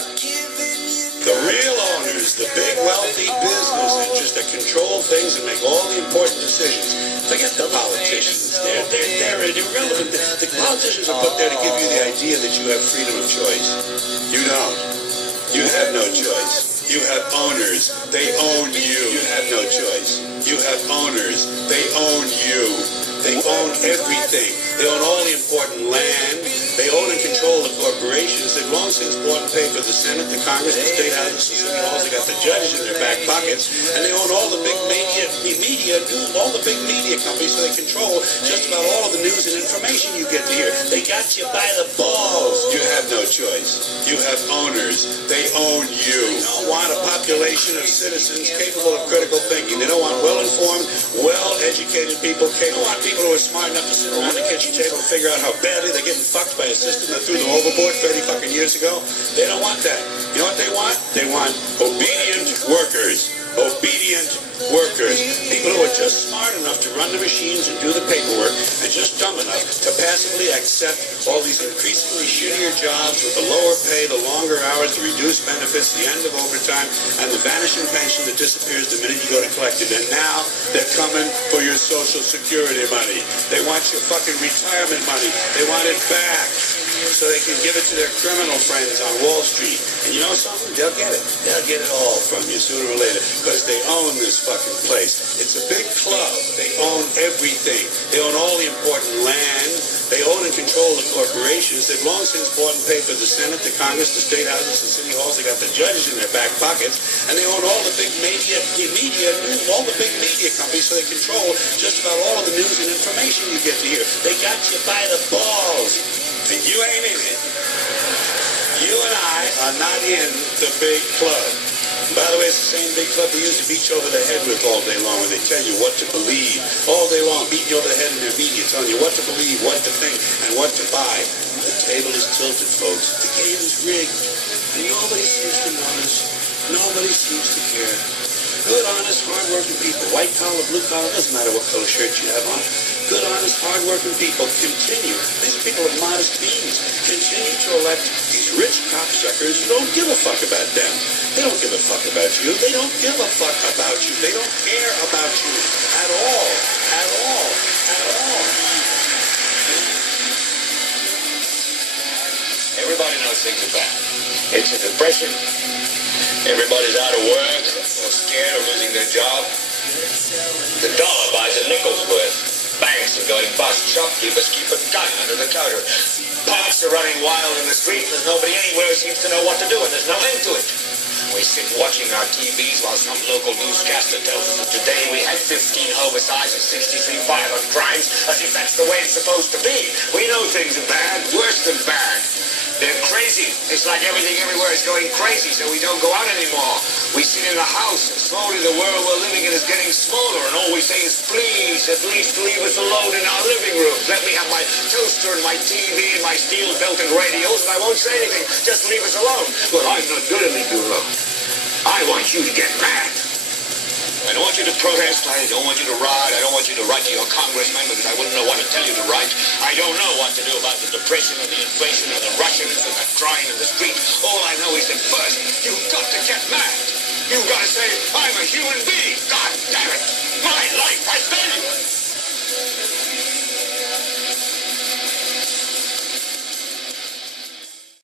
The real owners, the big wealthy business interests that control things and make all the important decisions. Forget the politicians. They're irrelevant. The politicians are put there to give you the idea that you have freedom of choice. You don't. You have no choice. You have owners. They own you. You have no choice. You have owners. They own you. They own everything. They own all the important land. They own and control the corporations. They've long since bought and paid for the Senate, the Congress, the state houses, the city halls. They got the judges in their back pockets. And they own all the big all the big media companies, so they control just about all of the news and information you get to hear. They got you by the balls. You have no choice. You have owners. They own you. They don't want a population of citizens capable of critical thinking. They don't want well-informed, well-educated people. They don't want people who are smart enough to sit around the kitchen table and figure out how badly they're getting fucked by a system that threw them overboard 30 fucking years ago. They don't want that. You know what they want? They want obedient workers. Obedient workers. People who are just smart enough to run the machines and do the paperwork and just dumb enough to passively accept all these increasingly shittier jobs with the lower pay, the longer hours, the reduced benefits, the end of overtime, and the vanishing pension that disappears the minute you go to collect it. And now they're coming for your Social Security money. They want your fucking retirement money. They want it back so they can give it to their criminal friends on Wall Street. And you know something? They'll get it. They'll get it all from you sooner or later because they own this fucking place. It's a big club. They own everything. They own all the important land. They own and control the corporations. They've long since bought and paid for the Senate, the Congress, the state houses, the city halls. They got the judges in their back pockets. And they own all the big all the big media companies, so they control just about all of the news and information you get to hear. They got you by the balls. And you ain't in it. You and I are not in the big club. By the way, it's the same big club we used to beat you over the head with all day long when they tell you what to believe. All day long, beating you over the head in their media, telling you what to believe, what to think, and what to buy. The table is tilted, folks. The game is rigged. And nobody seems to notice. Nobody seems to care. Good, honest, hard-working people, white collar, blue collar, doesn't matter what color shirt you have on. Good, honest, hard-working people continue. These are people of modest means. Continue to elect these rich cocksuckers who don't give a fuck about them. They don't give a fuck about you. They don't give a fuck about you. They don't care about you at all. At all. At all. Everybody knows things are bad. It's a depression. Everybody's out of work or scared of losing their job. The dollar buys a nickel's worth. Banks are going bust. Shopkeepers keep a gun under the counter. Punks are running wild in the streets. There's nobody anywhere who seems to know what to do, and there's no end to it. We sit watching our TVs while some local newscaster tells us that today we had 15 homicides and 63 violent crimes, as if that's the way it's supposed to be. We know things are bad, worse than bad. They're crazy. It's like everything everywhere is going crazy, so we don't go out anymore. We sit in the house, and slowly the world we're living in is getting smaller, and all we say is, please, at least leave us alone in our living rooms. Let me have my toaster and my TV and my steel-belted radios, and I won't say anything. Just leave us alone. Well, I'm not going to leave you alone. I want you to get mad. I don't want you to protest. I don't want you to riot. I don't want you to write to your congressman because I wouldn't know what to tell you to write. I don't know what to do about the depression and the inflation and the Russians and the crying in the street. All I know is that first, you've got to get mad. You've got to say, I'm a human being. God